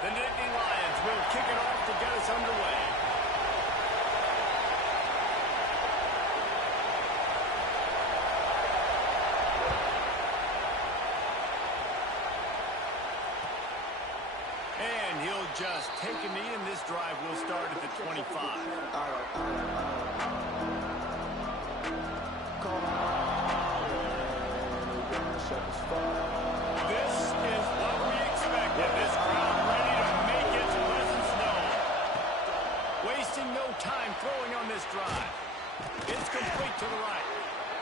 The Nittany Lions will kick it off to get us underway. And he'll just take a knee, and this drive will start at the 25. This is what we expected. This crowd ready to make its presence known. Wasting no time throwing on this drive. It's complete to the right.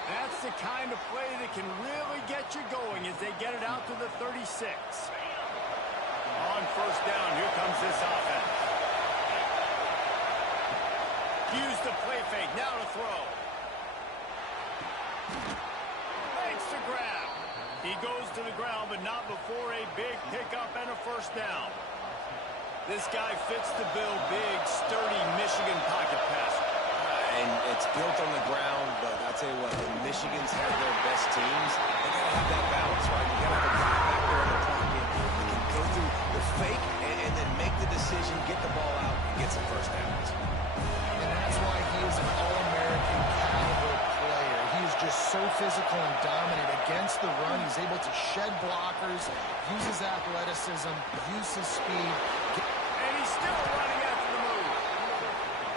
That's the kind of play that can really get you going as they get it out to the 36. On first down, here comes this offense. Use the play fake, now to throw. Makes the grab. He goes to the ground, but not before a big pickup and a first down. This guy fits the bill, big, sturdy Michigan pocket passer. And it's built on the ground, but I'll tell you what, when Michigan's have their best teams, they got to have that balance, right? You got to have a guy back there in the pocket who can go through the fake and then make the decision, get the ball out, and get some first downs. And that's why he is an All-American caliber player. He is just so physical and dominant against the run. He's able to shed blockers, use his athleticism, use his speed. And he's still running after the move.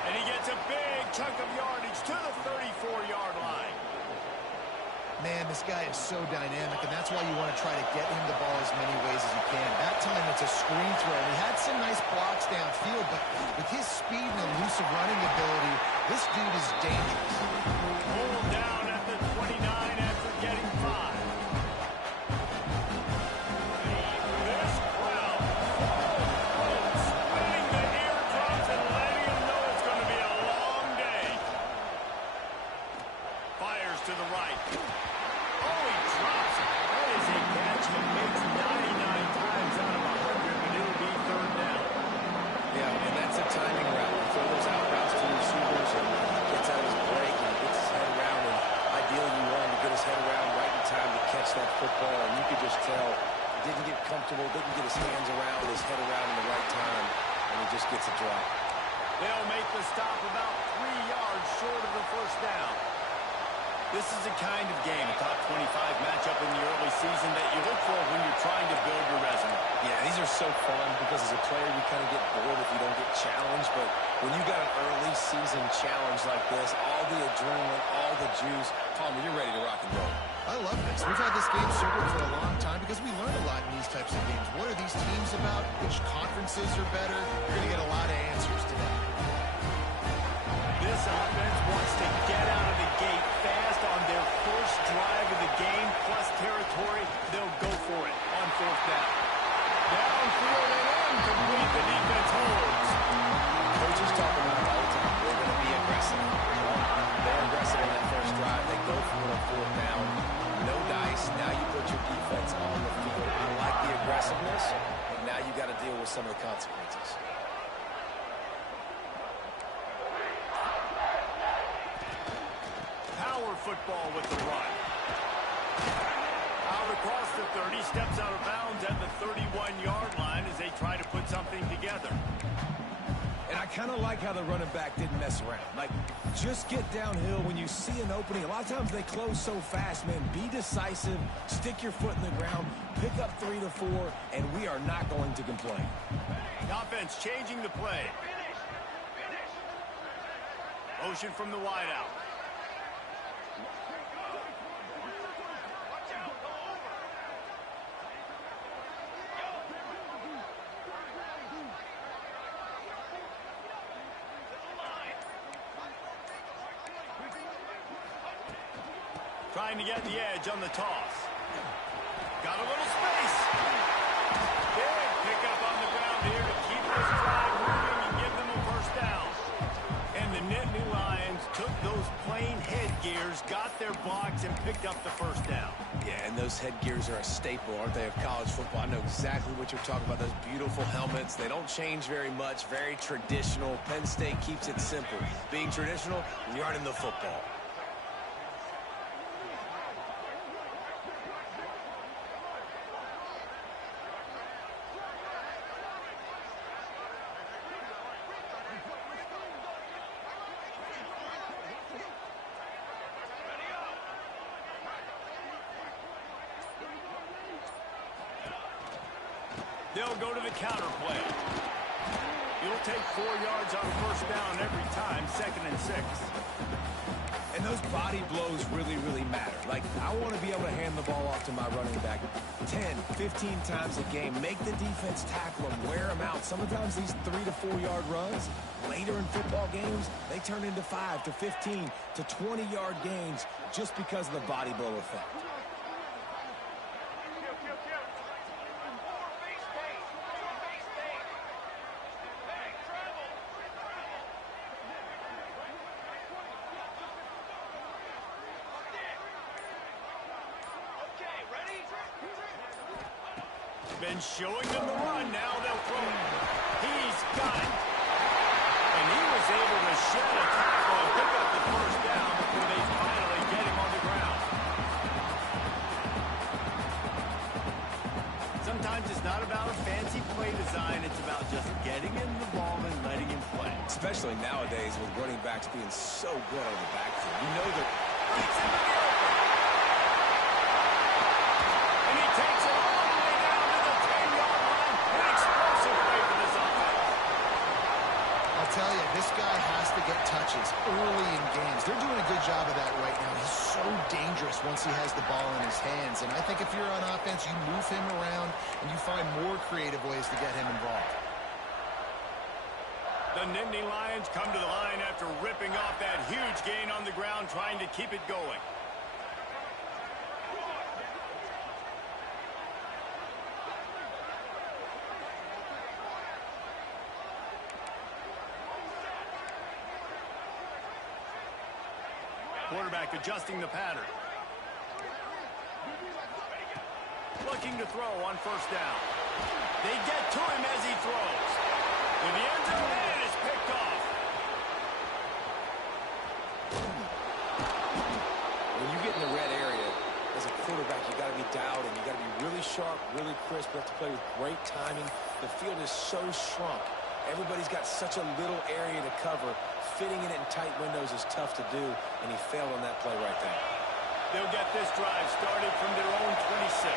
And he gets a big chunk of yardage to the 34-yard line. Man, this guy is so dynamic, and that's why you want to try to get him the ball as many ways as you can. That time, it's a screen throw. He had some nice blocks downfield, but with his speed and elusive running ability, this dude is dangerous. Pulled down at the 29 after getting 5. This crowd spinning the eardrums and letting him know it's going to be a long day. Fires to the right. Oh, he drops it. That is a catch he makes 99 times out of 100, but it'll be third down. Yeah, and that's a timing route. You throw those out routes to the receivers and gets out his break and gets his head around. And ideally, you want him to get his head around right in time to catch that football. And you could just tell he didn't get comfortable, didn't get his hands around, his head around in the right time, and he just gets a drop. They'll make the stop about 3 yards short of the first down. This is the kind of game, a top 25 matchup in the early season that you look for when you're trying to build your resume. Yeah, these are so fun because as a player, you kind of get bored if you don't get challenged. But when you got an early season challenge like this, all the adrenaline, all the juice, Palmer, you're ready to rock and roll. I love this. We've had this game circled for a long time because we learn a lot in these types of games. What are these teams about? Which conferences are better? You're going to get a lot of answers today. This offense wants to get out of the gate fast on their first drive of the game, plus territory. They'll go for it on fourth down. Downfield and incomplete. The defense holds. Coaches talk about it all the time. We're going to be aggressive. Well, they're aggressive on that first drive. They go for it on fourth down. No dice. Now you put your defense on the field. I like the aggressiveness, but now you got to deal with some of the consequences. Power football with the run. Out across the 30, steps out of bounds at the 31-yard line as they try to put something together. And I kind of like how the running back didn't mess around. Like, just get downhill when you see an opening. A lot of times they close so fast, man. Be decisive, stick your foot in the ground, pick up 3 to 4, and we are not going to complain. Offense changing the play. Motion from the wideout. Trying to get the edge on the toss. Got a little space. Big pickup on the ground here to keep this drive moving and give them a first down. And the Nittany Lions took those plain headgears, got their blocks, and picked up the first down. Yeah, and those headgears are a staple, aren't they, of college football? I know exactly what you're talking about, those beautiful helmets. They don't change very much, very traditional. Penn State keeps it simple. Being traditional, you're running the football. They'll go to the counter play. You'll take 4 yards on first down every time, 2nd and 6. And those body blows really, really matter. Like, I want to be able to hand the ball off to my running back 10, 15 times a game. Make the defense tackle them, wear them out. Sometimes these 3 to 4 yard runs, later in football games, they turn into 5 to 15 to 20 yard gains just because of the body blow effect. Been showing them the run. Now they'll throw it. He's got it. And he was able to shed a tackle and pick up the first down before they finally get him on the ground. Sometimes it's not about a fancy play design. It's about just getting him the ball and letting him play. Especially nowadays with running backs being so good on the backfield. You know that. Breaks into the open. And he takes it all the way down to the 10-yard line. An explosive play for this offense. I'll tell you, this guy has to get touches early in games. They're doing a good job of that right now. He's so dangerous once he has the ball in his hands. And I think if you're on offense, you move him around and you find more creative ways to get him involved. The Nittany Lions come to the line after ripping off that huge gain on the ground, trying to keep it going. Quarterback adjusting the pattern. Looking to throw on first down. They get to him as he throws. With the end zone, and it is picked off. When you get in the red area, as a quarterback, you got to be dialed in. You got to be really sharp, really crisp. You have to play with great timing. The field is so shrunk. Everybody's got such a little area to cover. Fitting it in tight windows is tough to do, and he failed on that play right there. They'll get this drive started from their own 26.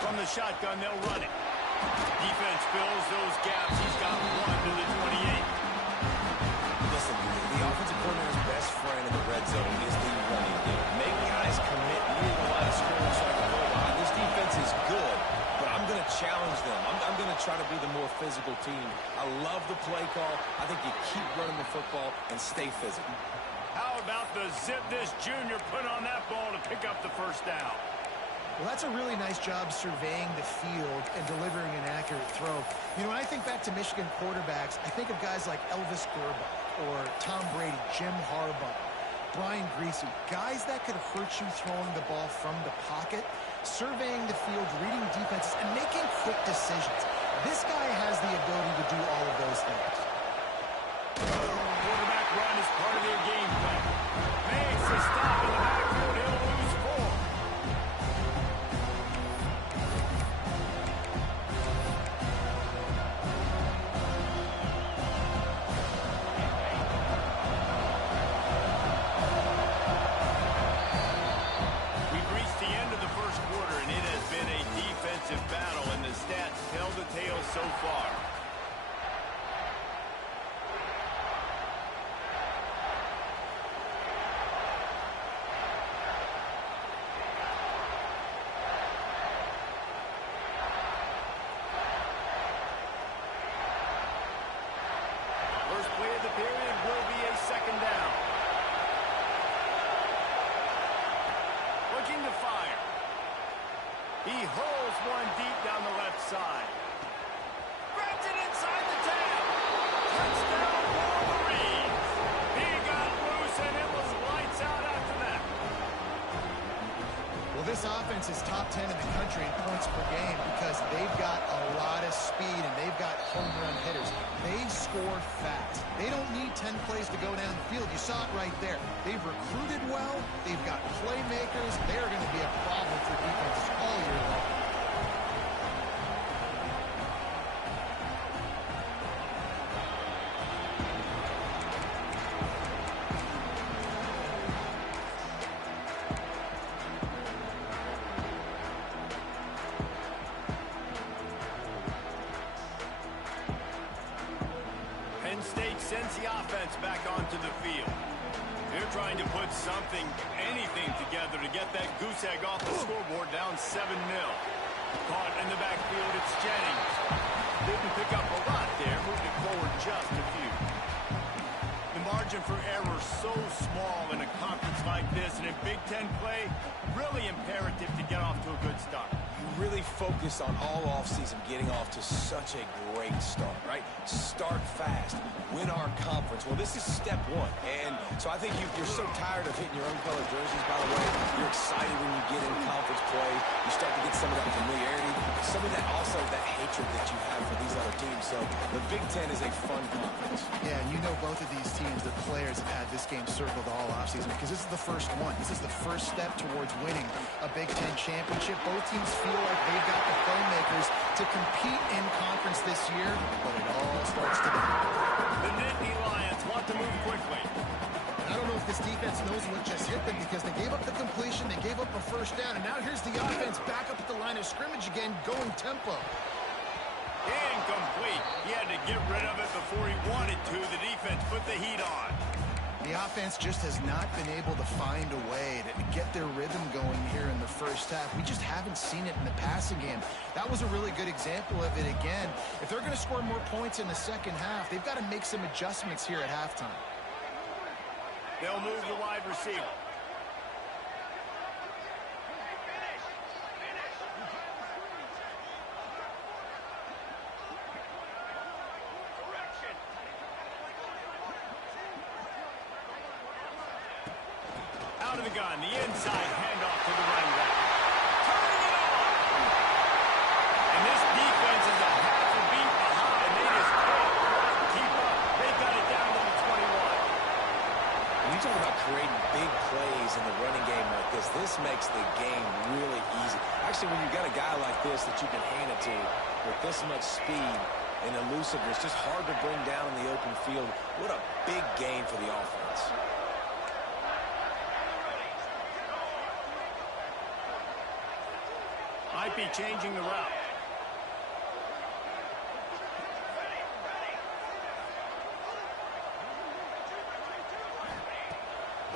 From the shotgun, they'll run it. Defense fills those gaps. He's got 1 to the 28. Listen, the offensive coordinator's best friend in the red zone is the running game. Make guys commit near the line of scrimmage so I can go behind. This defense is good, but I'm going to challenge them. I'm going to try to be the more physical team. I love the play call. I think you keep running the football and stay physical. How about the zip this junior put on that ball to pick up the first down? Well, that's a really nice job surveying the field and delivering an accurate throw. You know, when I think back to Michigan quarterbacks, I think of guys like Elvis Gerbach or Tom Brady, Jim Harbaugh, Brian Griese, guys that could hurt you throwing the ball from the pocket, surveying the field, reading defenses, and making quick decisions. This guy has the ability to do all of those things. Quarterback run is part of their game plan. Makes a stop in the backfield. He'll lose 4. We've reached the end of the first quarter, and it has been a defensive battle, and the stats tell the tale so far. First play of the period will be a second down. Looking to fire. He hurls one deep down the left side. Grabs it inside the 10. Touchdown, Wolverines. He got loose, and it was lights out after that. Well, this offense is top 10 in the country in points per game because they've got a lot of speed and they've got home run hitters. They score fast. They don't need 10 plays to go down the field. You saw it right there. They've recruited well. They've got playmakers. They're going to be a problem for defenses all year long. brings the offense back onto the field. They're trying to put something, anything together to get that goose egg off the scoreboard, down 7-0. Caught in the backfield, it's Jennings. Didn't pick up a lot there, moved it forward just a few. The margin for error so small in a conference like this, and in Big Ten play, really imperative to get off to a good start. You really focus on all offseason getting off to such a great start, right? Start fast, win our conference. Well, this is step one. And so I think you're so tired of hitting your own color jerseys, by the way. You're excited when you get in conference play. You start to get some of that familiarity, some of that also that hatred that you have for these other teams. So the Big Ten is a fun conference. Yeah, and you know both of these teams, the players have had this game circled all offseason because this is the first one. This is the first step towards winning a Big Ten championship. Both teams feel like they've got the playmakers to compete in conference this year, but it all starts today. The Nittany Lions want to move quickly. I don't know if this defense knows what just hit them because they gave up the completion, they gave up a first down, and now here's the offense back up at the line of scrimmage again, going tempo. Incomplete. He had to get rid of it before he wanted to. The defense put the heat on. The offense just has not been able to find a way to get their rhythm going here in the first half. We just haven't seen it in the passing game. That was a really good example of it again. If they're going to score more points in the second half, they've got to make some adjustments here at halftime. They'll move the wide receiver. Out of the gun, the inside handoff to the running back. Turning it on! And this defense is a half a beat behind. They just can't quite keep up. They got it down to the 21. When you talk about creating big plays in the running game like this makes the game really easy. Actually, when you've got a guy like this that you can hand it to with this much speed and elusiveness, just hard to bring down in the open field. What a big game for the offense. Might be changing the route.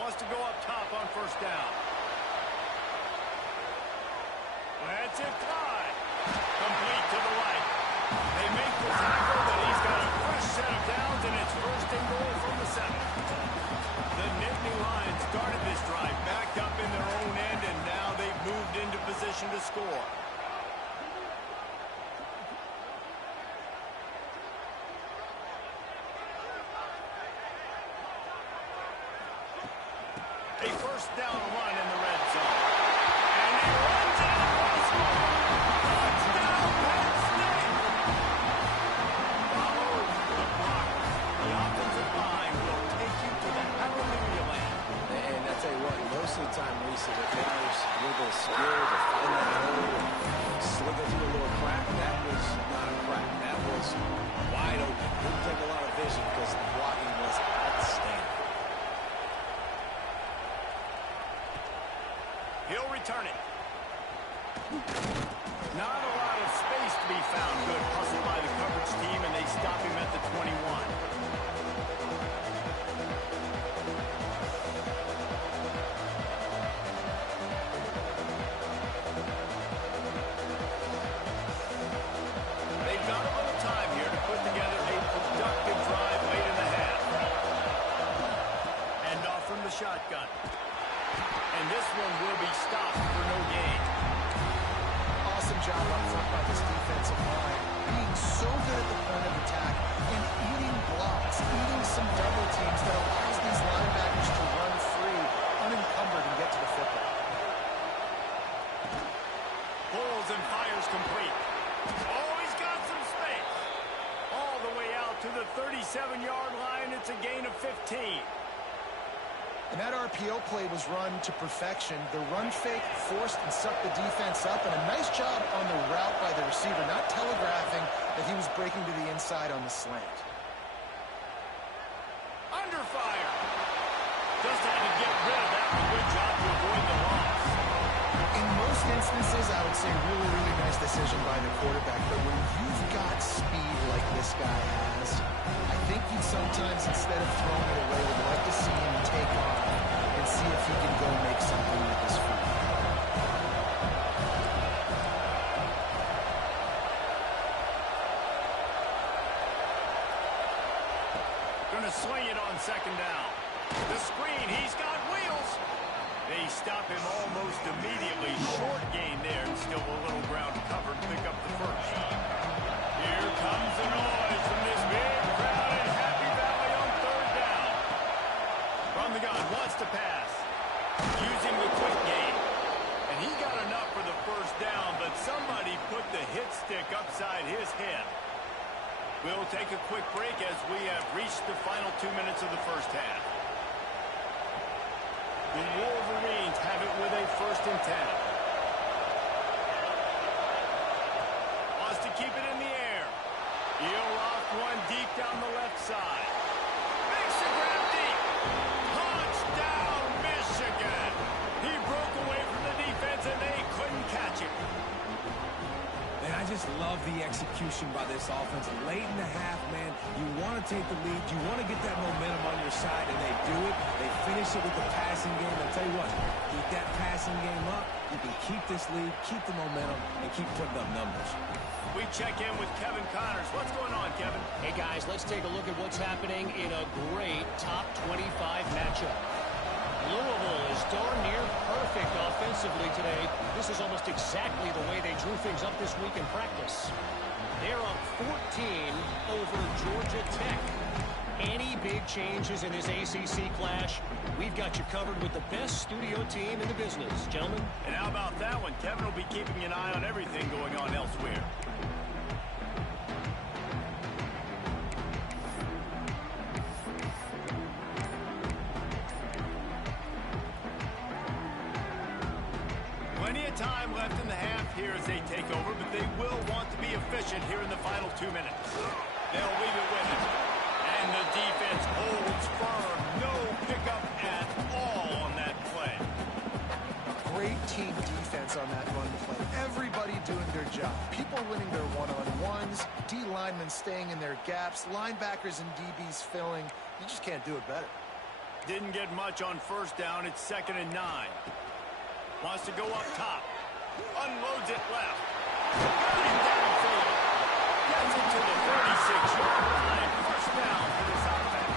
Wants to go up top on first down. That's it, Clyde. Complete to the right. They make the tackle, but he's got a fresh set of downs, and it's first and goal from the 7. The Nittany Lions started this drive backed up in their own end, and now they've moved into position to score. A first down run in the red zone. And he runs it out for the score. Touchdown, Penn State. Follow the block. The offensive line will take you to the hallelujah land. And I tell you what, most of the time, Reese, if they have a little bit of skill to find that hole and slip it through a little crack, that was not a crack. That was wide open. Didn't take a lot of vision because the blocking was outstanding. He'll return it. Not a lot of space to be found. Good hustle by the coverage team, and they stop him at the 21. They've got a little time here to put together a productive drive late in the half. Hand off from the shotgun. And this one will be stopped for no gain. Awesome job up front by this defensive line. Being so good at the point of attack and eating blocks, eating some double teams that allows these linebackers to run free, unencumbered, and get to the football. Pulls and fires complete. Oh, he's got some space. All the way out to the 37-yard line. It's a gain of 15. And that RPO play was run to perfection. The run fake forced and sucked the defense up, and a nice job on the route by the receiver, not telegraphing that he was breaking to the inside on the slant. Under fire. Just had to get rid of that. A good job to avoid the loss. In most instances, I would say really, really nice decision by the quarterback. But when you've got speed like this guy has, I think he sometimes, instead of throwing it away, would like to see him take off and see if he can go make something with his feet. Gonna swing it on second down. The screen, he's got wheels. They stop him almost immediately. Short gain there, and still a little ground covered. Pick up the first. Here comes the noise from this big crowd in Happy Valley on third down. From the gun, wants to pass. Using the quick game. And he got enough for the first down, but somebody put the hit stick upside his head. We'll take a quick break as we have reached the final 2 minutes of the first half. The Wolverines have it with a 1st and 10. Wants to keep it in the air. He'll loft one deep down the left side. Makes the grab deep. Touchdown, Michigan. He broke away from the defense and they couldn't catch it. And I just love the execution by this offense. Late in the half, man, you want to take the lead. You want to get that momentum on your side, and they do it. They finish it with the passing game. I'll tell you what, keep that passing game up. You can keep this lead, keep the momentum, and keep putting up numbers. We check in with Kevin Connors. What's going on, Kevin? Hey, guys, let's take a look at what's happening in a great top 25 matchup. Louisville is darn near perfect offensively today. This is almost exactly the way they drew things up this week in practice. They're up 14 over Georgia Tech. Any big changes in this ACC clash, we've got you covered with the best studio team in the business, gentlemen. And how about that one? Kevin will be keeping an eye on everything going on elsewhere. Plenty of time left in the half here as they take over, but they will want to be efficient here in the final 2 minutes. They'll leave it with it. And the defense holds firm. No pickup at all on that play. Great team defense on that run play. Everybody doing their job. People winning their one-on-ones, D linemen staying in their gaps, linebackers and DBs filling. You just can't do it better. Didn't get much on first down. It's 2nd and 9. Wants to go up top. Unloads it left. Got him downfield. Gets it to the 36-yard line. First down for this offense.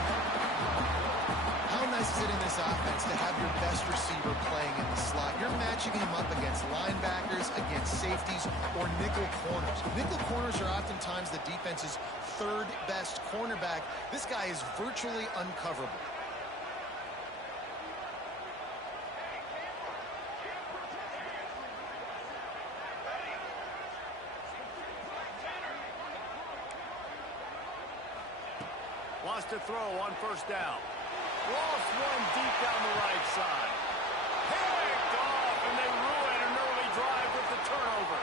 How nice is it in this offense to have your best receiver playing in the slot? You're matching him up against linebackers, against safeties, or nickel corners. Nickel corners are oftentimes the defense's 3rd best cornerback. This guy is virtually uncoverable. Wants to throw on first down. Lost one deep down the right side. Picked off, and they ruin an early drive with the turnover.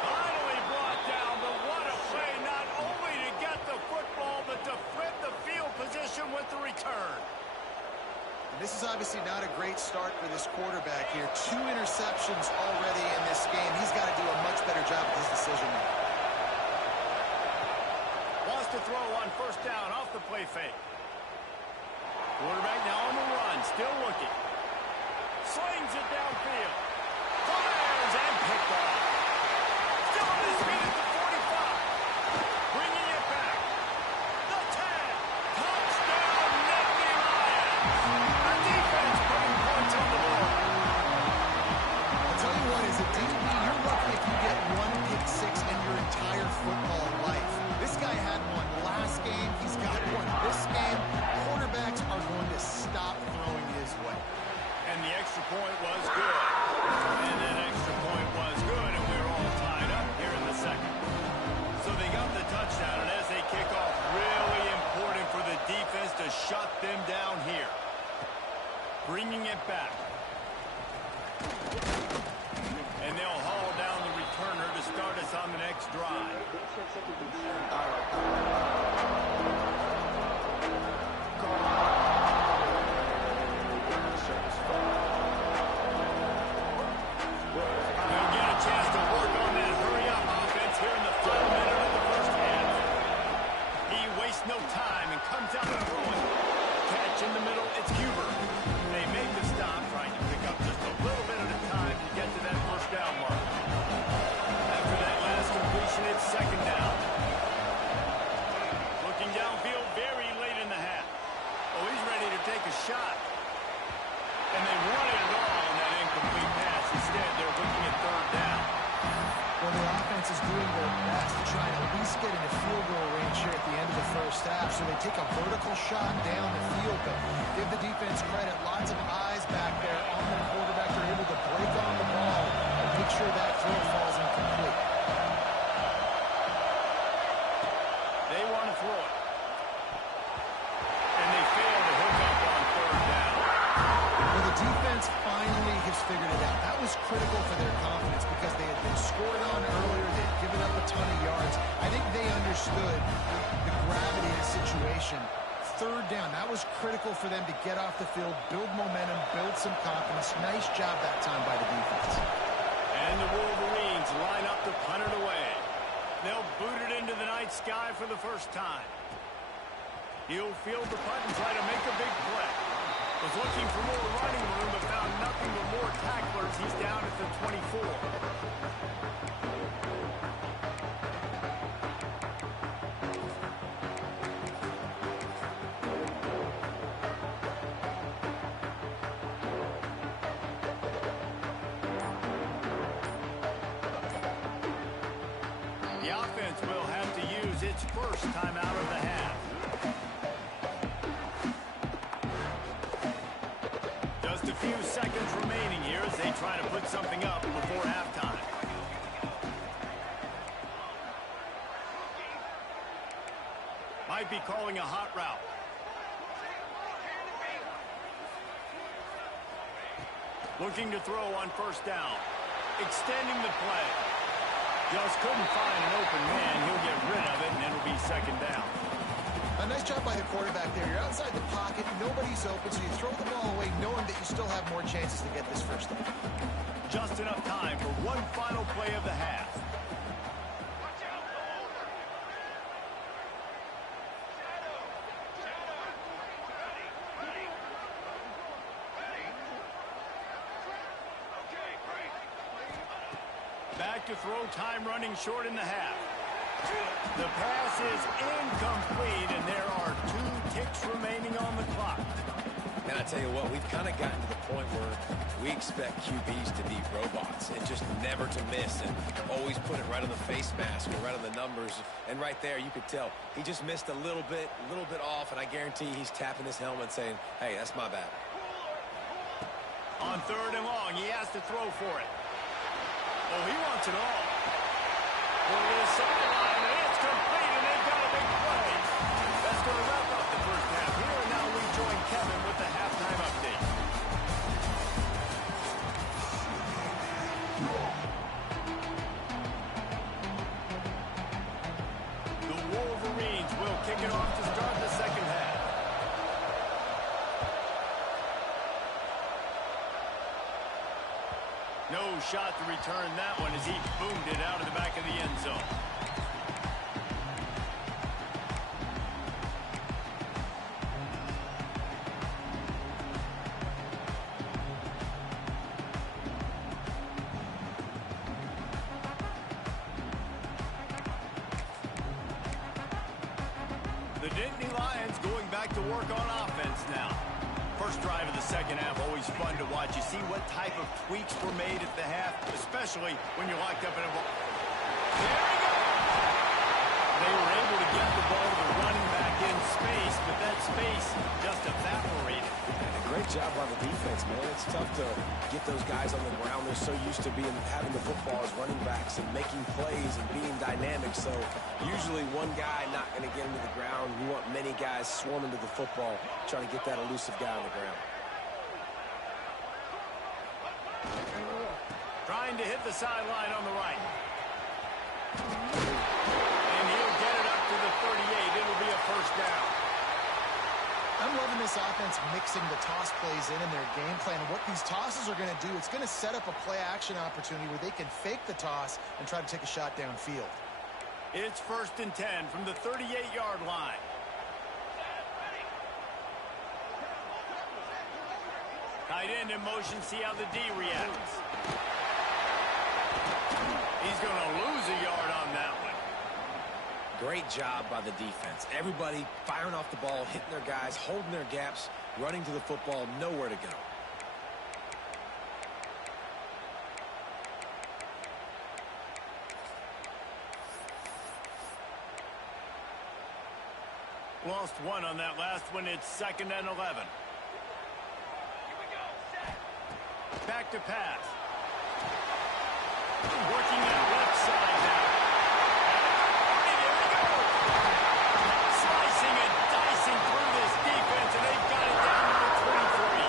Finally brought down, but what a play, not only to get the football, but to flip the field position with the return. And this is obviously not a great start for this quarterback here. 2 interceptions already in this game. He's got to do a much better job with his decision making. Wants to throw on first down off the play fake. Quarterback now on the run, still looking. Slings it downfield. Fires and picked off. Still on his feet at the 45. Bringing it back. The 10. Touchdown, Nittany Lions. The defense putting points on the board. I'll tell you what, as a DB, you're lucky if you get 1 pick six in your entire football life. This guy had one last game. He's got one this game. Quarterbacks are going to stop throwing his way. And the extra point was good. And that extra point was good, and we're all tied up here in the second. So they got the touchdown, and as they kick off, really important for the defense to shut them down here. Bringing it back. And they'll haul down the returner to start us on the next drive. They'll get a chance to work on that hurry-up offense here in the final minute of the first so they take a vertical shot down the field, but give the defense credit. Lots of eyes back there on the quarterback. They're able to break on the ball and make sure that throw falls incomplete. They want to throw it. And they fail to hook up on third down. Well, the defense finally has figured it out. That was critical for their confidence because they had been scored on earlier. They had given up a ton of yards. I think they understood the gravity of the situation. Third down, that was critical for them to get off the field, build momentum, build some confidence. Nice job that time by the defense. And the Wolverines line up to punt it away. They'll boot it into the night sky for the first time. He'll field the punt and try to make a big play. Was looking for more running room, but found nothing but more tacklers. He's down at the 24. The offense will have to use its first timeout of the half. Just a few seconds remaining here as they try to put something up before halftime. Might be calling a hot route. Looking to throw on first down. Extending the play. Just couldn't find an open man. He'll get rid of it, and it'll be second down. A nice job by the quarterback there. You're outside the pocket. Nobody's open, so you throw the ball away knowing that you still have more chances to get this first down. Just enough time for one final play of the half. Back to throw, time running short in the half. The pass is incomplete, and there are 2 ticks remaining on the clock. And I tell you what, we've kind of gotten to the point where we expect QBs to be robots and just never to miss and always put it right on the face mask or right on the numbers. And right there, you could tell he just missed a little bit off, and I guarantee he's tapping his helmet saying, hey, that's my bad. On third and long, he has to throw for it. Oh, he wants it all. For the sideline, and it's complete, and they've got a big play. That's going to wrap up the first half here, and now we join Kevin with the halftime update. The Wolverines will kick it off to start the second half. No shot to return that one as he boomed it out of the back of the end zone. The Dynasty Lions going back to work on offense now. First drive of the second half, always fun to watch. You see what type of tweaks were made at the half, especially when you're locked up in a ball. There we go! They were able to get the ball to the running back in space, but that space just evaporated. And a great job by the defense, man. It's tough to get those guys on the ground. They're so used to having the football as running backs and making plays and being dynamic. So usually one guy not going to get him to the ground. You want many guys swarming to the football, trying to get that elusive guy on the ground. Trying to hit the sideline on the right. And he'll get it up to the 38. It'll be a first down. I'm loving this offense mixing the toss plays in their game plan. And what these tosses are going to do, it's going to set up a play-action opportunity where they can fake the toss and try to take a shot downfield. It's 1st and 10 from the 38-yard line. Tight end in motion, see how the D reacts. He's going to lose a yard on that one. Great job by the defense. Everybody firing off the ball, hitting their guys, holding their gaps, running to the football, nowhere to go. Lost one on that last one. It's 2nd and 11. Back to pass. Working that left side now. There he goes. Slicing and dicing through this defense, and they've got it down to the 23.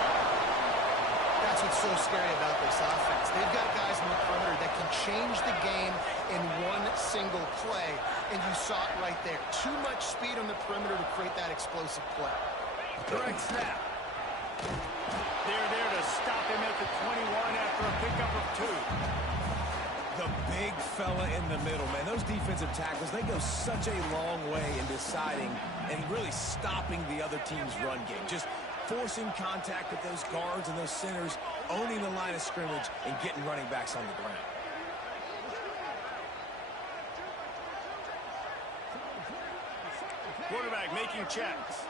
That's what's so scary about this offense. They've got guys in the perimeter that can change the game in one single play, and you saw it right there. Too much speed on the perimeter to create that explosive play. Direct snap. They're there to stop him at the 21 after a pickup of 2. The big fella in the middle, man. Those defensive tackles, they go such a long way in deciding and really stopping the other team's run game. Just forcing contact with those guards and those centers, owning the line of scrimmage, and getting running backs on the ground. Quarterback making checks.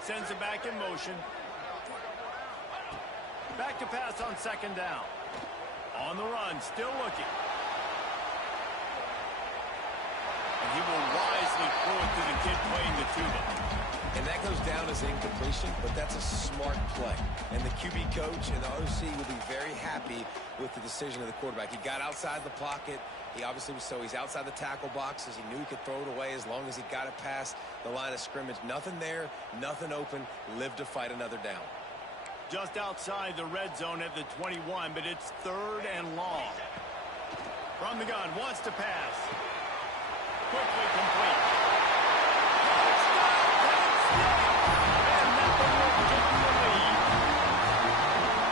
Sends it back in motion. Back to pass on 2nd down. On the run, still looking. And he will wisely throw it to the kid playing the tuba. And that goes down as incompletion, but that's a smart play. And the QB coach and the OC will be very happy with the decision of the quarterback. He got outside the pocket. He obviously was he's outside the tackle boxes. He knew he could throw it away as long as he got it past the line of scrimmage. Nothing there, nothing open. Live to fight another down. Just outside the red zone at the 21, but it's 3rd and long. From the gun, wants to pass. Quickly complete. Touchdown, Penn State! And that one will give them the lead.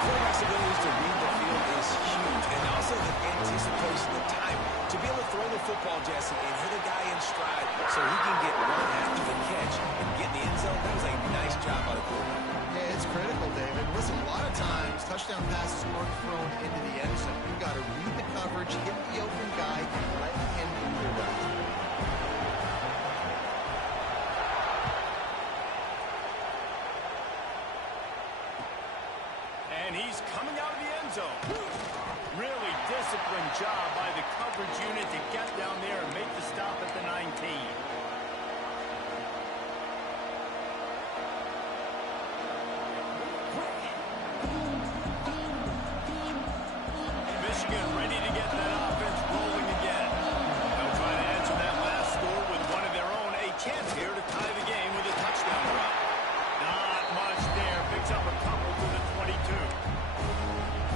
Quarterback's ability to read the field is huge, and also the anticipation, the time to be able to throw the football, Jesse, and hit a guy in stride so he can get one after the catch and get in the end zone. That was a nice job by the quarterback. Yeah, it's critical, David. Listen, a lot of times, touchdown passes aren't thrown into the end zone. You've got to read the coverage, hit the open guy, and let him do your route. And he's coming out of the end zone. Really disciplined job by the coverage unit to get down there and make the stop at the 19. Michigan ready to get that offense rolling again. They'll try to answer that last score with one of their own. A chance here to tie the game with a touchdown run. Not much there. Picks up a couple to the 22.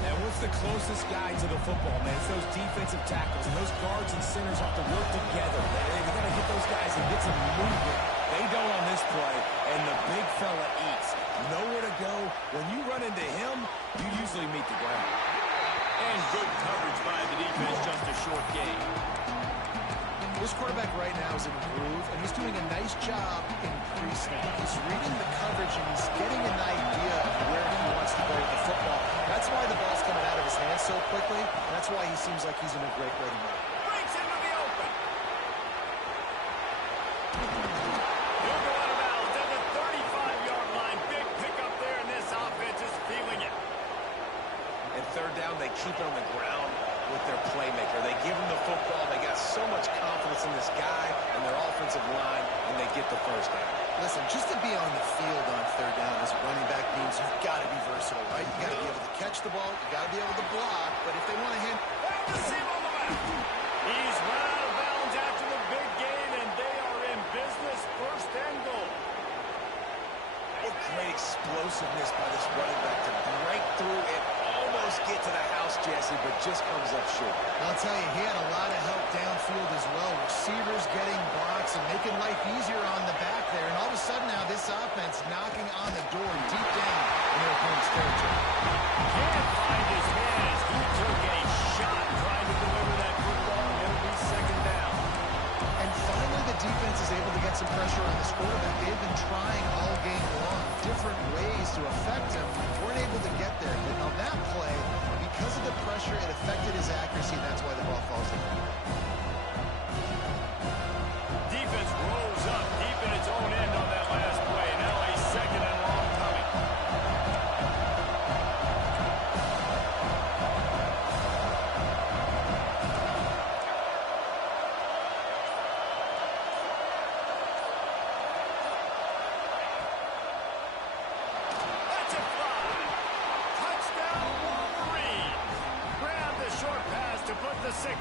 And what's the closest guy to the football, man? It's those defensive tackles, and those guards and centers have to work together. They got to hit those guys and get some movement. They don't on this play, and the big fella eats. Nowhere to go. When you run into him, you usually meet the ground. And good coverage by the defense, just a short gain. This quarterback right now is in a groove, and he's doing a nice job in pre-snap. He's reading the coverage, and he's getting an idea of where he wants to go with the football. That's why the ball's coming out of his hands so quickly. That's why he seems like he's in a great way to move. Breaks into the open. He'll go out of bounds at the 35-yard line. Big pickup there, and this offense is feeling it. And 3rd down, they keep it on the ground with their playmaker. They give him the football. They got so much confidence in this guy and their offensive line, and they get the 1st down. Listen, just to be on the field on 3rd down as a running back means you've got to be versatile, right? You've got to be able to catch the ball. You've got to be able to block. But if they want to hand... The seam on the left. He's run out of bounds after the big gain, and they are in business. 1st and goal. What great explosiveness by this running back to break through and almost get to the house, Jesse, but just comes up short. I'll tell you, he had a lot of help downfield as well. Receivers getting blocks and making life easier on the back there. And all of a sudden now, this offense knocking on the door deep down in their opponent's territory. Can't find his man as he took a shot trying to deliver that football, and it'll be 2nd down. And finally, the defense is able to get some pressure on this quarterback. They've been trying all game long different ways to affect him. Weren't able to get there. But on that play, because of the pressure, it affected his accuracy, and that's why the ball falls in. Defense rolls up deep in its own end on that last play. Now a 2nd and long coming.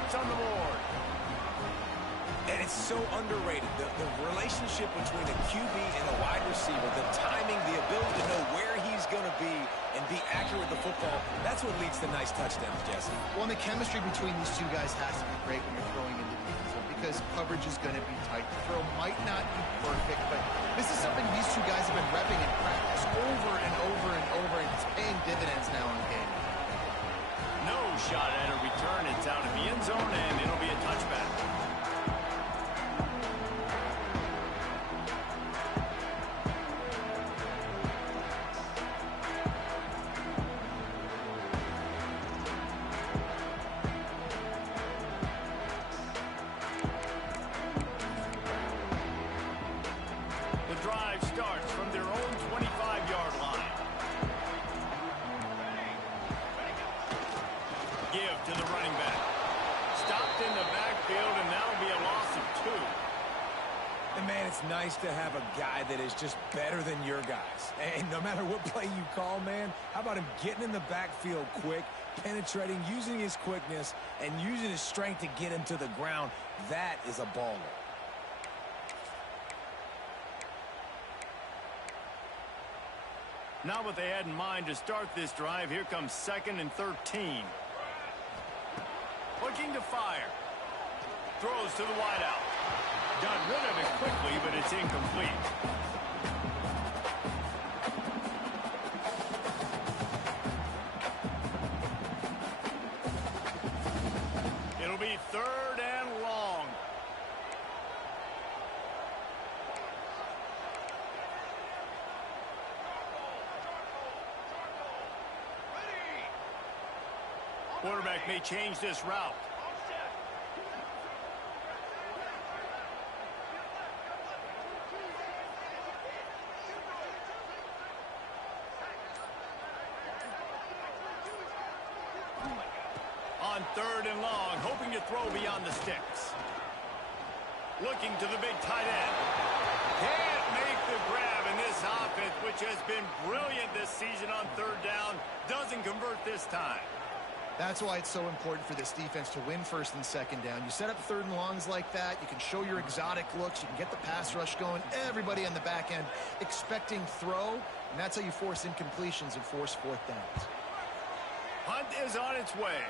points on the board. And it's so underrated. The relationship between a QB and a wide receiver, the timing, the ability to know where he's going to be and be accurate with the football, that's what leads to nice touchdowns, Jesse. Well, and the chemistry between these two guys has to be great when you're throwing into the end zone because coverage is going to be tight. The throw might not be perfect, but this is something these two guys have been repping in practice over and over and over, and it's paying dividends now in the game. No shot at a return. It's out of the end zone, and it'll be a touchback. The drive starts from their own 25-yard line. Give to the running back. Stopped in the backfield, and that'll be a loss of 2. And, man, it's nice to have a guy that is just better than your guys. And no matter what play you call, man, how about him getting in the backfield quick, penetrating, using his quickness, and using his strength to get him to the ground? That is a baller. Not what they had in mind to start this drive. Here comes 2nd and 13. Looking to fire. Throws to the wideout. Got rid of it quickly, but it's incomplete. It'll be 3rd and long. Quarterback may change this route. On 3rd and long, hoping to throw beyond the sticks. Looking to the big tight end. Can't make the grab, in this offense, which has been brilliant this season on 3rd down, doesn't convert this time. That's why it's so important for this defense to win 1st and 2nd down. You set up 3rd and longs like that. You can show your exotic looks. You can get the pass rush going. Everybody on the back end expecting throw, and that's how you force incompletions and force 4th downs. Hunt is on its way.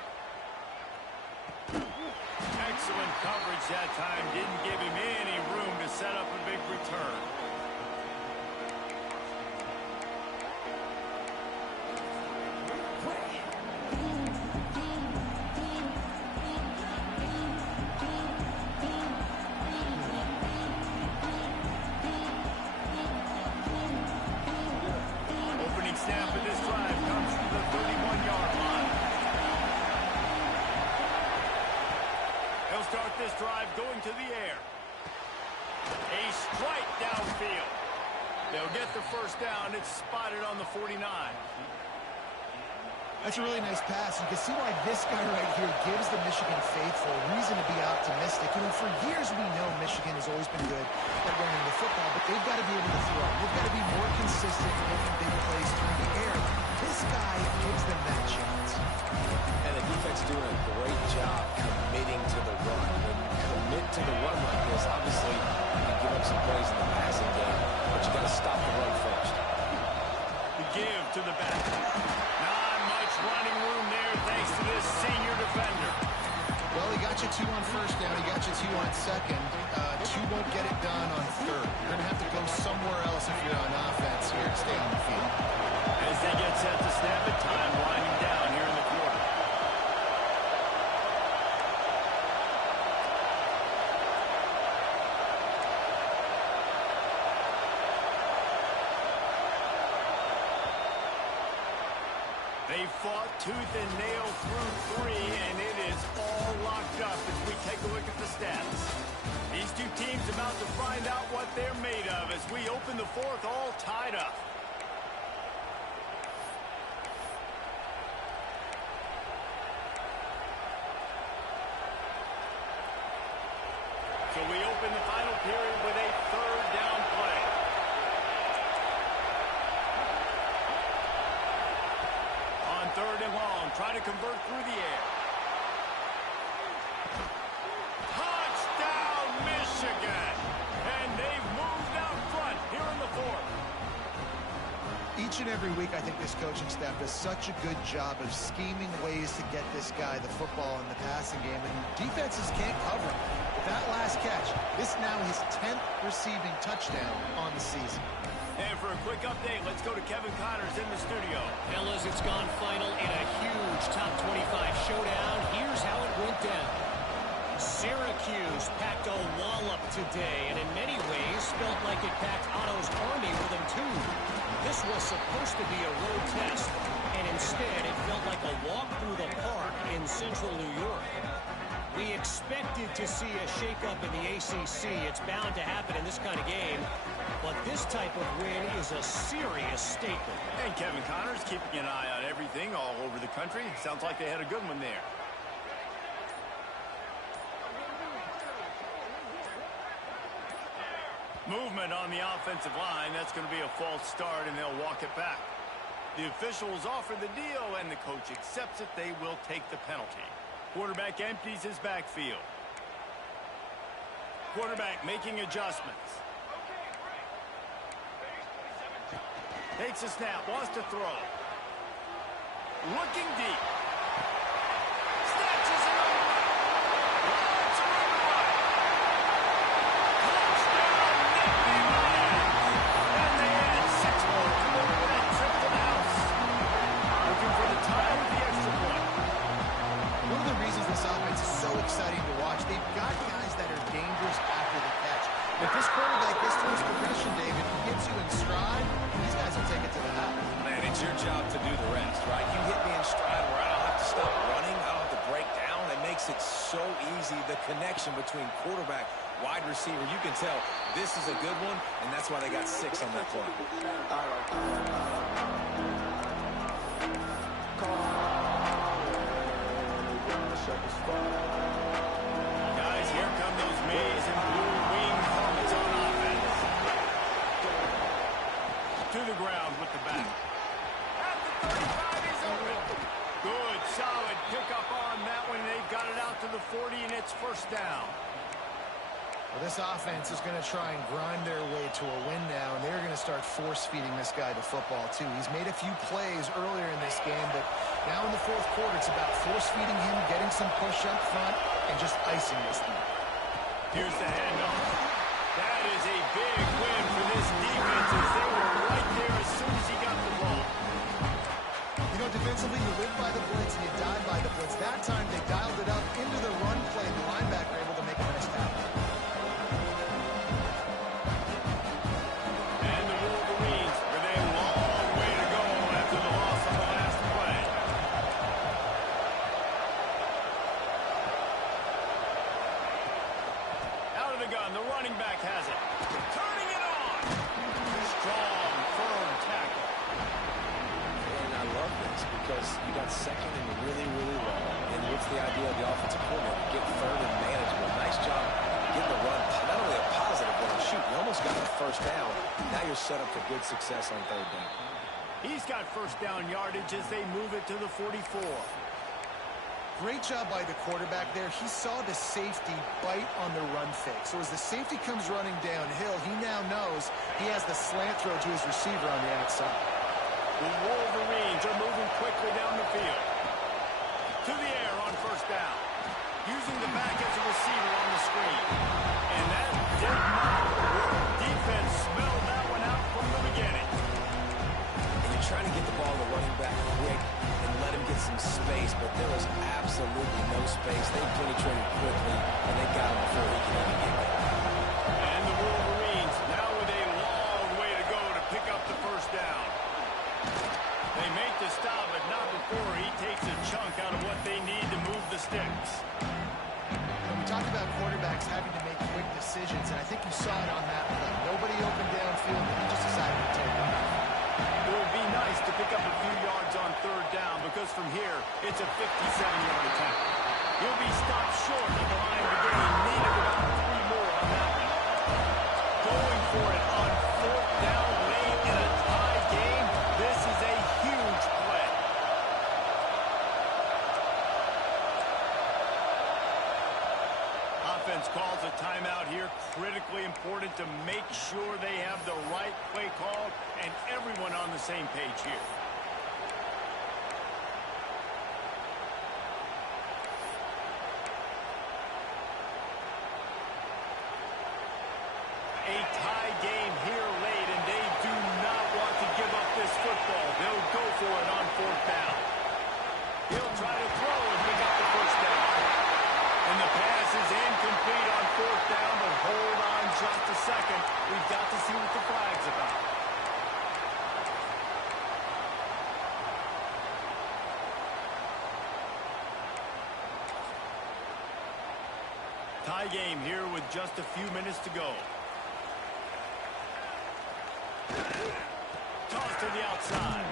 Excellent coverage that time. Didn't give him any room to set up a big return. Opening snap of this drive comes from the 31-yard line. He'll start this drive going to the air. A strike downfield. They'll get the 1st down. It's spotted on the 49. That's a really nice pass. You can see why this guy right here gives the Michigan faithful a reason to be optimistic. You know, for years we know Michigan has always been good at running the football, but they've got to be able to throw. They've got to be more consistent in making big plays through the air. This guy gives them that chance. And the defense doing a great job committing to the run. When you commit to the run like this, obviously you can give up some plays in the passing game, but you got to stop the run first. The give to the back. Not much running room there thanks to this senior defender. Well, he got you 2 on 1st down. He got you 2 on 2nd. 2 won't get it done on 3rd. You're going to have to go somewhere else if you're on offense here to stay on the field. As they get set to snap it, time winding down here in the quarter. They fought tooth and nail through 3, and it is all locked up as we take a look at the stats. These two teams about to find out what they're made of as we open the 4th all tied up. So we open the final period with a 3rd down play. On 3rd and long, trying to convert through the air. Michigan. And they've moved out front here in the fourth. Each and every week, I think this coaching staff does such a good job of scheming ways to get this guy the football in the passing game, and defenses can't cover him. With that last catch, this is now his 10th receiving touchdown on the season. And for a quick update, let's go to Kevin Connors in the studio. Fellas, it's gone final in a huge top 25 showdown. Here's how it went down. Syracuse packed a wallop today, and in many ways felt like it packed Otto's Army with them too. This was supposed to be a road test, and instead it felt like a walk through the park in central New York. We expected to see a shakeup in the ACC. It's bound to happen in this kind of game, but this type of win is a serious statement. And Kevin Connors keeping an eye on everything all over the country. Sounds like they had a good one there. Movement on the offensive line. That's going to be a false start, and they'll walk it back. The officials offer the deal, and the coach accepts it. They will take the penalty. Quarterback empties his backfield. Quarterback making adjustments. Takes a snap, wants to throw. Looking deep. Snatches it on the right. Launch it on the right. Touchdown, Nittany Lions. And they add 6 more to go with that trip to the house. Looking for the tie with the extra point. One of the reasons this offense is so exciting to watch, they've got guys that are dangerous after the catch. If this quarterback gets to his progression, David, he gets you in stride, these guys will take it to the house. Man, it's your job to do the rest, right? You hit me in stride where I don't have to stop running, I don't have to break down. It makes it so easy, the connection between quarterback, wide receiver. You can tell this is a good one, and that's why they got 6 on that play. Guys, here come those maize and blue wing helmets on offense. To the ground with the back. At the 35, he's open. Good, solid pickup on that one. They've got it out to the 40, and it's first down. Well, this offense is going to try and grind their way to a win now, and they're going to start force-feeding this guy the football, too. He's made a few plays earlier in this game, but now in the fourth quarter, it's about force-feeding him, getting some push up front, and just icing this thing. Here's the handoff. That is a big win for this defense as they were right there as soon as he got the ball. You know, defensively, you live by the blitz and you die by the blitz. That time, they dialed it up into the run play, and the linebacker able to make a nice tackle. And the Wolverines with a long way to go after the loss on the last play. Out of the gun, the running back has it. Turning it on. Strong, firm tackle. And I love this because you got second and really, really long. And what's the idea of the offensive coordinator? Get third and manageable. Nice job getting the run. Not only a positive, but a shoot. You almost got the first down. Now you're set up for good success on third down. He's got first down yardage as they move it to the 44. Great job by the quarterback there. He saw the safety bite on the run fake. So as the safety comes running downhill, he now knows he has the slant throw to his receiver on the outside. The Wolverines are moving quickly down the field. To the air on first down. Using the back as a receiver on the screen. And that did not work. Defense smelled that one out from the beginning. And you're trying to get the ball to running back quick and let him get some space, but there was absolutely no space. They penetrated quickly, and they got him before he could even get there. And the Wolverines now with a long way to go to pick up the first down. They make the stop, but not before he takes a chunk out of what they need to move the sticks. And we talked about quarterbacks having to make quick decisions, and I think you saw it on that play. Nobody open downfield, and he just decided to take it. It would be nice to pick up a few yards on third down because from here, it's a 57-yard attempt. He'll be stopped short at the line of the game. Needed about 3 more on that one. Going for it on fourth down late in a tie game. This is a huge play. Offense defense calls a timeout here. Critically important to make sure they have the right play call and everyone on the same page here. A tie game here late, and they do not want to give up this football. They'll go for it on 4th down. He'll try to throw and pick up the first down. And the pass is incomplete on 4th down, but hold on just a second. We've got to see what the flag's about. Tie game here with just a few minutes to go. Toss to the outside.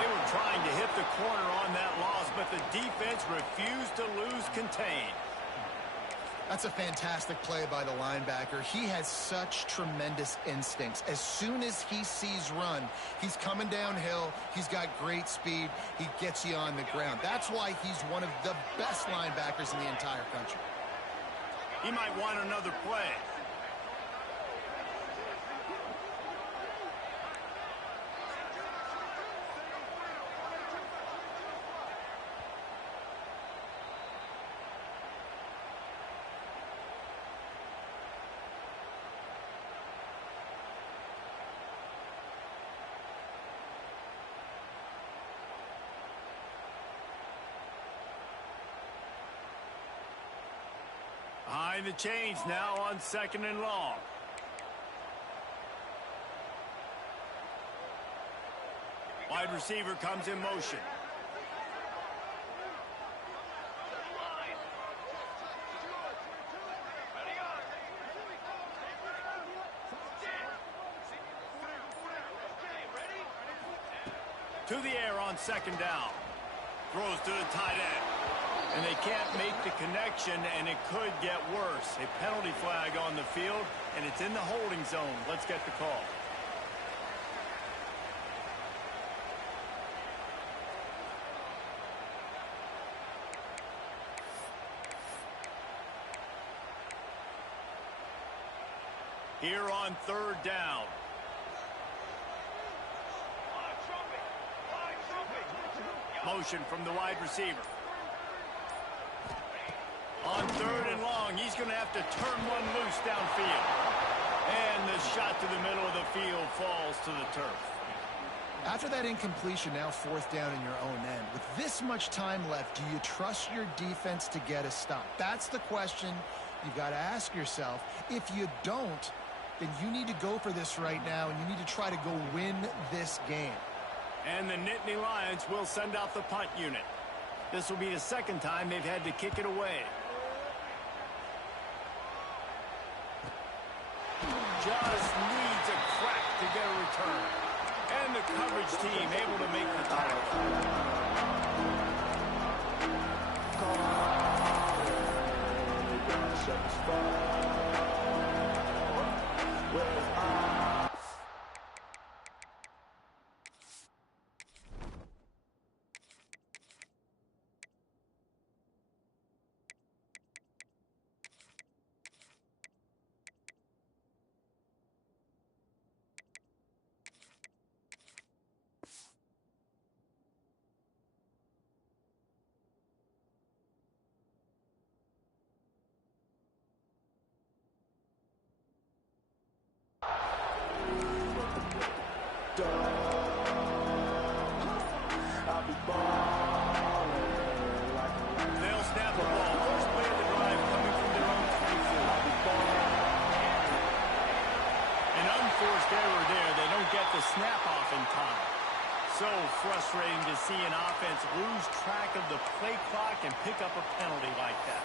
They were trying to hit the corner on that loss, but the defense refused to lose contain. That's a fantastic play by the linebacker. He has such tremendous instincts. As soon as he sees run, he's coming downhill. He's got great speed. He gets you on the ground. That's why he's one of the best linebackers in the entire country. He might want another play. Behind the chains now on 2nd and long. Wide receiver comes in motion. To the air on 2nd down. Throws to the tight end. And they can't make the connection, and it could get worse. A penalty flag on the field, and it's in the holding zone. Let's get the call. Here on 3rd down. Motion from the wide receiver. On 3rd and long, he's going to have to turn one loose downfield. And the shot to the middle of the field falls to the turf. After that incompletion, now 4th down in your own end. With this much time left, do you trust your defense to get a stop? That's the question you've got to ask yourself. If you don't, then you need to go for this right now, and you need to try to go win this game. And the Nittany Lions will send out the punt unit. This will be the 2nd time they've had to kick it away. Just needs a crack to get a return. And the coverage team able to make the tackle. They'll snap the ball. First play of the drive coming from their own 24. An unforced error there. They don't get the snap off in time. So frustrating to see an offense lose track of the play clock and pick up a penalty like that.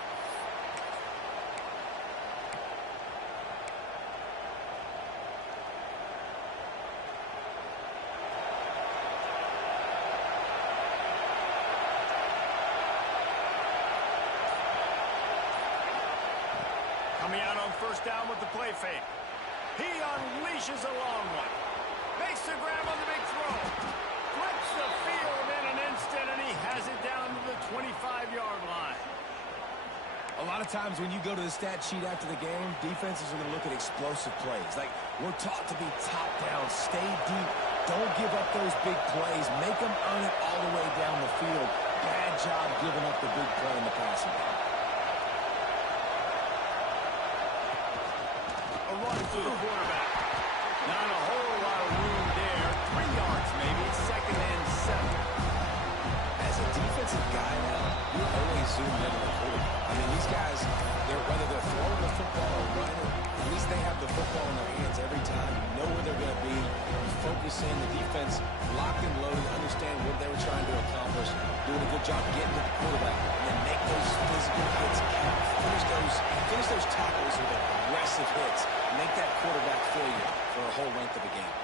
Coming out on 1st down with the play fake. He unleashes a long one. Makes the grab on the big throw. Flips the field in an instant, and he has it down to the 25-yard line. A lot of of times when you go to the stat sheet after the game, defenses are going to look at explosive plays. Like, we're taught to be top down, stay deep, don't give up those big plays, make them earn it all the way down the field. Bad job giving up the big play in the passing game. A run to the quarterback. Not a whole lot of room there. 3 yards maybe, 2nd and 7. As a defensive guy now, you're always zoomed in on the quarterback. I mean, these guys, whether they're throwing the football or running it, at least they have the football in their hands every time. You know where they're going to be. You focus in, the defense locked and loaded, understand what they were trying to accomplish, doing a good job getting to the quarterback, and then make those physical hits count. Finish those tackles with aggressive hits. Make that quarterback feel you for a whole length of the game.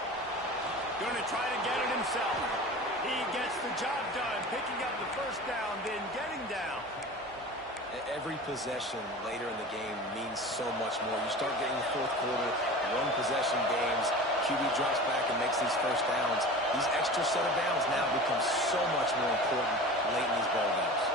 Going to try to get it himself. He gets the job done, picking up the first down, then getting down. Every possession later in the game means so much more. You start getting the fourth quarter, one-possession games, QB drops back and makes these first downs. These extra set of downs now become so much more important late in these ball games.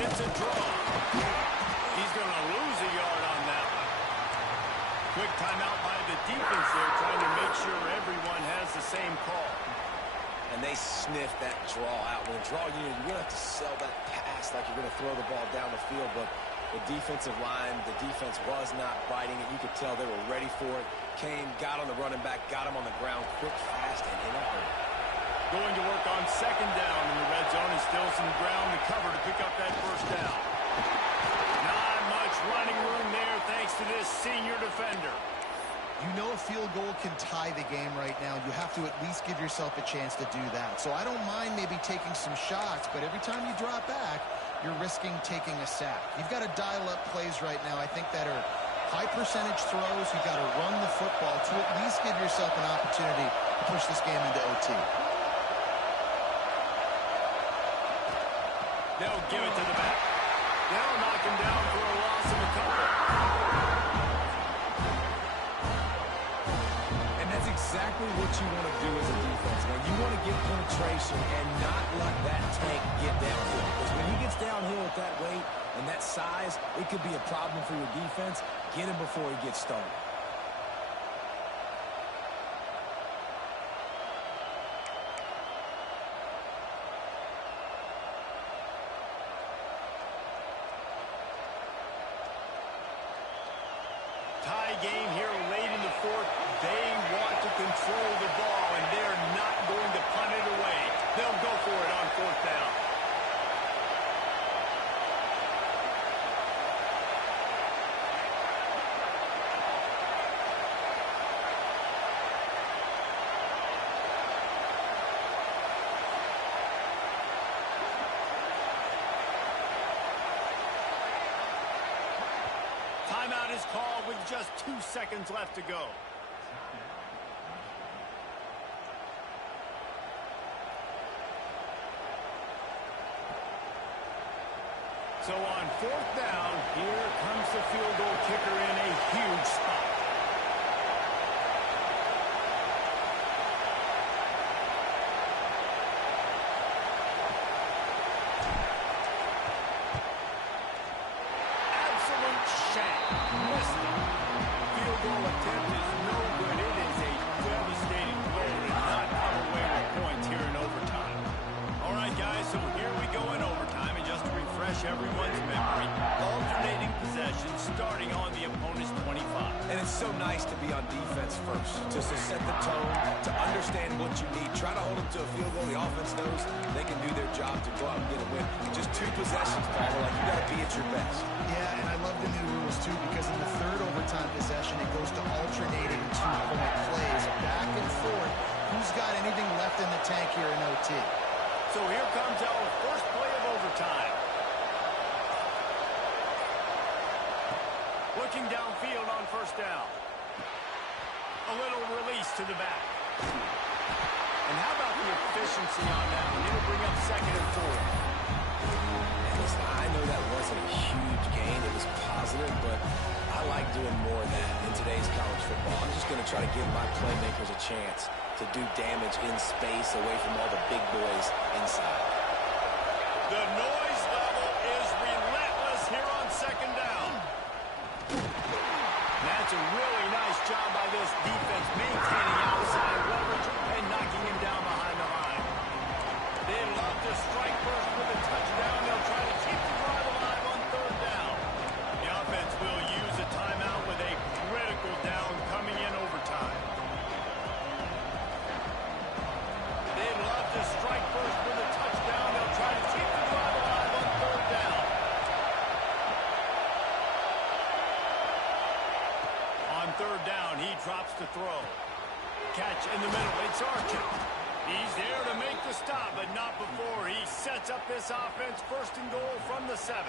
It's a draw. He's going to lose a yard on that one. Quick timeout by the defense there, trying to make sure everyone has the same call. And they sniff that draw out. When a draw unit, you're going to have to sell that pass like you're going to throw the ball down the field. But the defensive line, the defense was not biting it. You could tell they were ready for it. Came, got on the running back, got him on the ground quick, fast, and in a hurry. Going to work on 2nd down in the red zone, and still some ground to cover to pick up that first down. Not much running room there thanks to this senior defender. You know a field goal can tie the game right now. You have to at least give yourself a chance to do that. So I don't mind maybe taking some shots, but every time you drop back, you're risking taking a sack. You've got to dial up plays right now, I think, that are high percentage throws. You've got to run the football to at least give yourself an opportunity to push this game into OT. They'll give it to the back. They'll knock him down for a loss of a couple. And that's exactly what you want to do as a defense, man. You want to get penetration and not let that tank get downhill. Because when he gets downhill at that weight and that size, it could be a problem for your defense. Get him before he gets started. Tie game here late in the fourth. They want to control the ball, and they're not going to punt it away. They'll go for it on 4th down. Timeout is called with just 2 seconds left to go. So on 4th down, here comes the field goal kicker in a huge spot. Absolute shank. Missed it. Field goal attempt is no good. It is a devastating blow to not come away with points here in overtime. All right, guys, so here we go in overtime. And just to refresh everyone's memory, alternating possession starting on the opponent's 25. And it's so nice to be on defense first, just to set the tone, to understand what you need. Try to hold them to a field goal. The offense knows they can do their job to go out and get a win. Just 2 possessions, Paul. Like, you got to be at your best. Yeah, and I love the new rules, too, because in the 3rd overtime possession, it goes to alternating 2-point plays, back and forth. Who's got anything left in the tank here in OT? So here comes our first play of overtime. Looking downfield on 1st down. A little release to the back. And how about the efficiency on that one. It'll bring up 2nd and 4. And listen, I know that wasn't a huge gain. It was positive, but I like doing more of that in today's college football. I'm just going to try to give my playmakers a chance to do damage in space away from all the big boys inside. The noise level is relentless here on 2nd down. That's a really nice job by this defense, maintaining outside leverage and knocking him down behind the line. They love to strike first with a touchdown. They'll try to keep the drive alive on 3rd down. The offense will use a timeout with a critical down coming in overtime. They love to strike first with a touchdown. They'll try to keep the drive alive on 3rd down. On 3rd down, he drops to throw. Catch in the middle. It's Archer. He's there to make the stop, but not before he sets up this offense 1st and goal from the 7.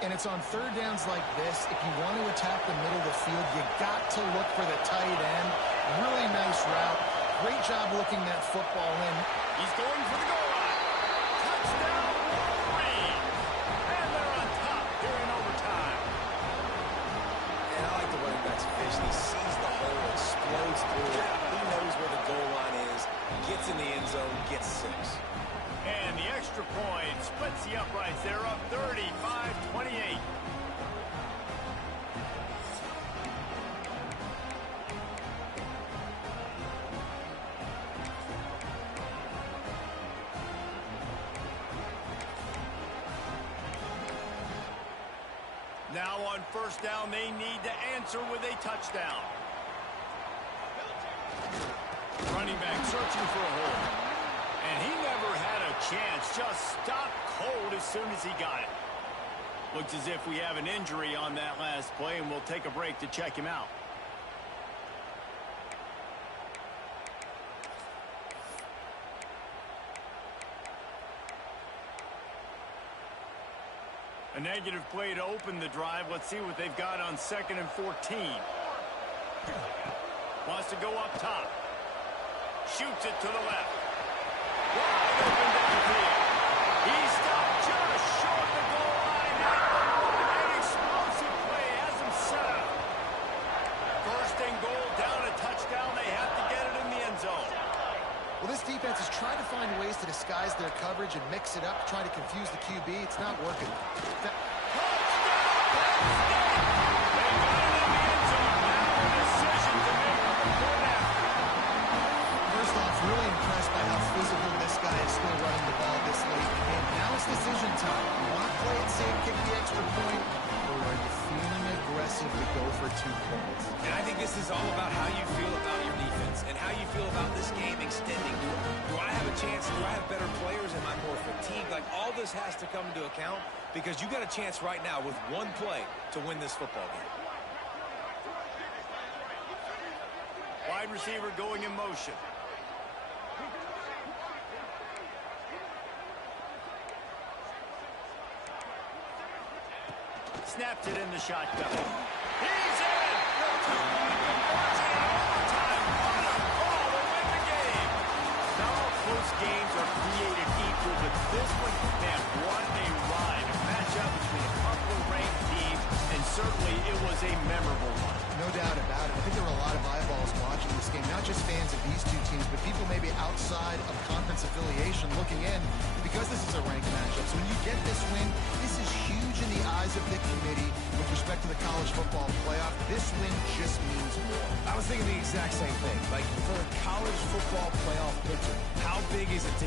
And it's on 3rd downs like this. If you want to attack the middle of the field, you got to look for the tight end. Really nice route. Great job looking that football in. He's going for the goal line. Touchdown, Wolverine. And they're on top here in overtime. And I like the running back's vision. He sees the hole, explodes through it. He knows where the goal line is, gets in the end zone, gets 6. And the extra point splits the uprights. They're up 35-28. Now on 1st down, they need to answer with a touchdown. Running back searching for a hole. And he never had a chance. Just stopped cold as soon as he got it. Looks as if we have an injury on that last play, and we'll take a break to check him out. A negative play to open the drive. Let's see what they've got on 2nd and 14. Wants to go up top. Shoots it to the left. Wide open downfield. He stopped just short the goal line. An explosive play has him set up. 1st and goal, down a touchdown. They have to get it in the end zone. Well, this defense is trying to find ways to disguise their coverage and mix it up, trying to confuse the QB. It's not working. They got it in the end zone. Now a decision to make with the point after. First off, really impressed by how physical this guy is still running the ball this late in the game. Now it's decision time. You want to play it safe, kick the extra point, or are you feeling aggressive to go for 2 points? And I think this is all about how you feel about your defense and how you feel about this game extending. Do I have a chance? Do I have better players? Am I more fatigued? Like, all this has to come into account because you got a chance right now with 1 play to win this football game. Wide receiver going in motion. Snapped it in the shotgun. He's in! The 2-point conversion in overtime. What a call to win the game! Not all close games are created equal, but this one, man, what a ride. A matchup between a couple of ranked teams, and certainly it was a memorable one. No doubt about it. I think there were a lot of eyeballs watching this game, not just fans of these 2 teams, but people maybe outside of conference affiliation looking in because this is a ranked matchup. So when you get this win, this is huge in the eyes of the committee with respect to the college football playoff. This win just means more. I was thinking the exact same thing. Like, for a college football playoff picture, how big is it to